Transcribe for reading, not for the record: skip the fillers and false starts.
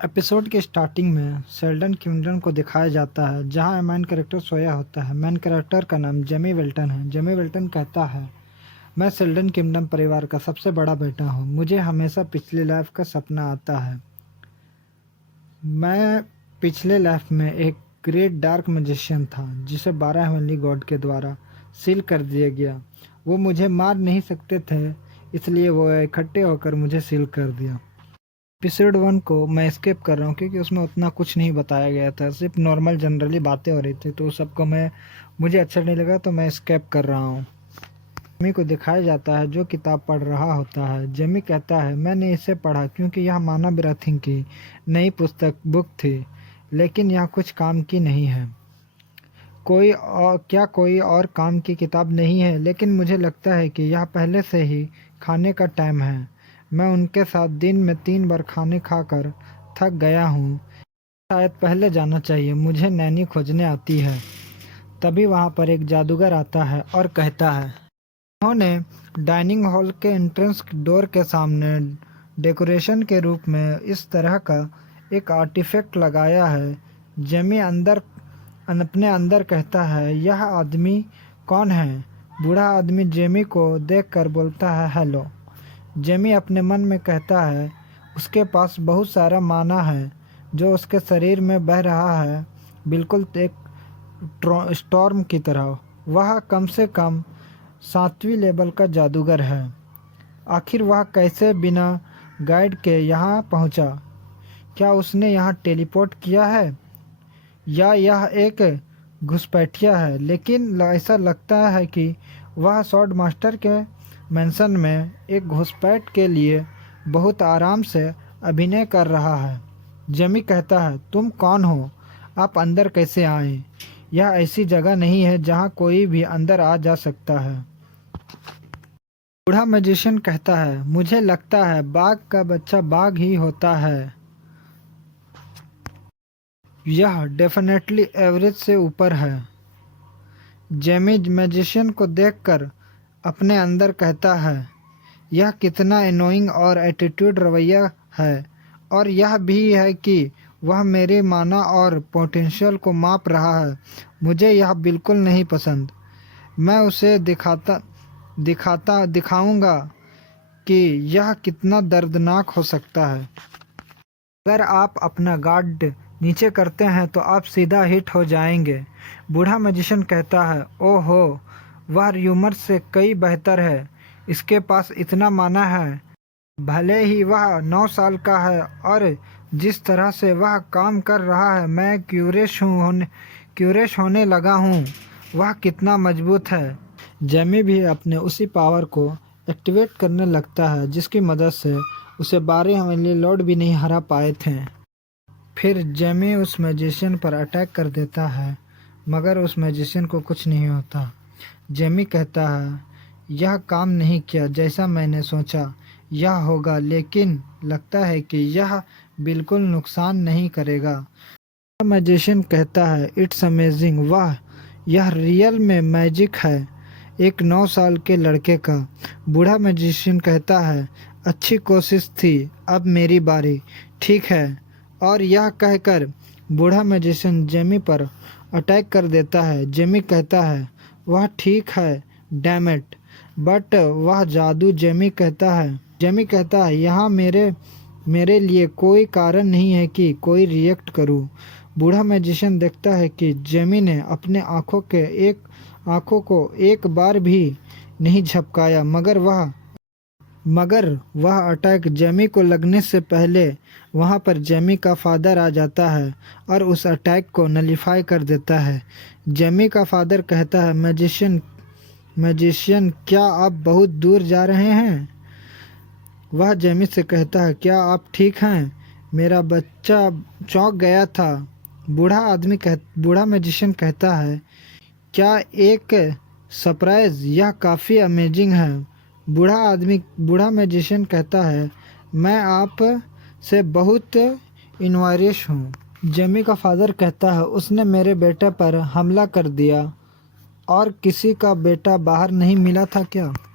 Episode के starting में Sheldon kingdom को दिखाया जाता है जहां मेन कैरेक्टर सोया होता है। मेन कैरेक्टर का नाम जेमी वेल्टन है। जेमी वेल्टन कहता है, मैं शेल्डन किंगडम परिवार का सबसे बड़ा बेटा हूं। मुझे हमेशा पिछली लाइफ का सपना आता है। मैं पिछले लाइफ में एक ग्रेट डार्क मैजिशियन था जिसे 12 हेवनली गॉड के द्वारा सील कर दिया गया। वो मुझे मार नहीं सकते थे, इसलिए वो इकट्ठे होकर मुझे सील कर दिया। एपिसोड 1 को मैं स्किप कर रहा हूँ क्योंकि उसमें उतना कुछ नहीं बताया गया था, सिर्फ नॉर्मल जनरली बातें हो रही थी, तो सबको मुझे अच्छा नहीं लगा तो मैं स्किप कर रहा हूँ। जेमी को दिखाया जाता है जो किताब पढ़ रहा होता है। जेमी कहता है, मैंने इसे पढ़ा क्योंकि यह मानव रथिंग की नई बुक थी, लेकिन यह कुछ काम की नहीं है। कोई और काम की किताब नहीं है, लेकिन मुझे लगता है कि यह पहले से ही खाने का टाइम है। मैं उनके साथ दिन में 3 बार खाने खाकर थक गया हूँ। शायद पहले जाना चाहिए, मुझे नैनी खोजने आती है। तभी वहाँ पर एक जादूगर आता है और कहता है, उन्होंने डाइनिंग हॉल के एंट्रेंस डोर के सामने डेकोरेशन के रूप में इस तरह का एक आर्टिफैक्ट लगाया है। जेमी अपने अंदर कहता है, यह आदमी कौन है? बूढ़ा आदमी जेमी को देखकर बोलता है, हेलो। जेमी अपने मन में कहता है, उसके पास बहुत सारा माना है जो उसके शरीर में बह रहा है, बिल्कुल एक स्टॉर्म की तरह। वह कम से कम 7वीं लेवल का जादूगर है। आखिर वह कैसे बिना गाइड के यहाँ पहुँचा? क्या उसने यहाँ टेलीपोर्ट किया है या यह एक घुसपैठिया है? लेकिन ऐसा लगता है कि वह स्वॉर्ड मास्टर के मेंशन में एक घुसपैठ के लिए बहुत आराम से अभिनय कर रहा है। जेमी कहता है, तुम कौन हो? आप अंदर कैसे आए? यह ऐसी जगह नहीं है जहाँ कोई भी अंदर आ जा सकता है। बूढ़ा मैजिशियन कहता है, मुझे लगता है बाघ का बच्चा बाघ ही होता है। यह डेफिनेटली एवरेज से ऊपर है। जेमी मैजिशियन को देखकर अपने अंदर कहता है, यह कितना एनोइंग और एटीट्यूड रवैया है। और यह भी है कि वह मेरे माना और पोटेंशियल को माप रहा है। मुझे यह बिल्कुल नहीं पसंद। मैं उसे दिखाऊंगा कि यह कितना दर्दनाक हो सकता है। अगर आप अपना गार्ड नीचे करते हैं तो आप सीधा हिट हो जाएंगे। बूढ़ा मैजिशियन कहता है, ओहो, वह र्यूमर से कई बेहतर है। इसके पास इतना माना है, भले ही वह 9 साल का है, और जिस तरह से वह काम कर रहा है मैं क्यूरेश होने लगा हूँ। वह कितना मजबूत है। जेमी भी अपने उसी पावर को एक्टिवेट करने लगता है जिसकी मदद से उसे 12 हेवनली लॉर्ड भी नहीं हरा पाए थे। फिर जेमी उस मैजिशियन पर अटैक कर देता है, मगर उस मैजिशियन को कुछ नहीं होता। जेमी कहता है, यह काम नहीं किया जैसा मैंने सोचा यह होगा, लेकिन लगता है कि यह बिल्कुल नुकसान नहीं करेगा। मैजिशियन कहता है, इट्स अमेजिंग, वाह, यह रियल में मैजिक है, एक 9 साल के लड़के का। बूढ़ा मैजिशियन कहता है, अच्छी कोशिश थी, अब मेरी बारी, ठीक है। और यह कहकर बूढ़ा मैजिशियन जेमी पर अटैक कर देता है। जेमी कहता है, वह ठीक है, डैम इट, बट वह जादू। जेमी कहता है, यहाँ मेरे लिए कोई कारण नहीं है कि कोई रिएक्ट करूँ। बूढ़ा मैजिशियन देखता है कि जेमी ने अपने आँखों को एक बार भी नहीं झपकाया, मगर वह अटैक जेमी को लगने से पहले वहाँ पर जेमी का फादर आ जाता है और उस अटैक को नलीफाई कर देता है। जेमी का फादर कहता है, मैजिशियन, क्या आप बहुत दूर जा रहे हैं? वह जेमी से कहता है, क्या आप ठीक हैं? मेरा बच्चा चौंक गया था। बूढ़ा मैजिशियन कहता है, क्या एक सरप्राइज, यह काफ़ी अमेजिंग है। बूढ़ा मैजिशियन कहता है, मैं आप से बहुत इन्वायरिश हूँ। जेमी का फादर कहता है, उसने मेरे बेटे पर हमला कर दिया और किसी का बेटा बाहर नहीं मिला था क्या?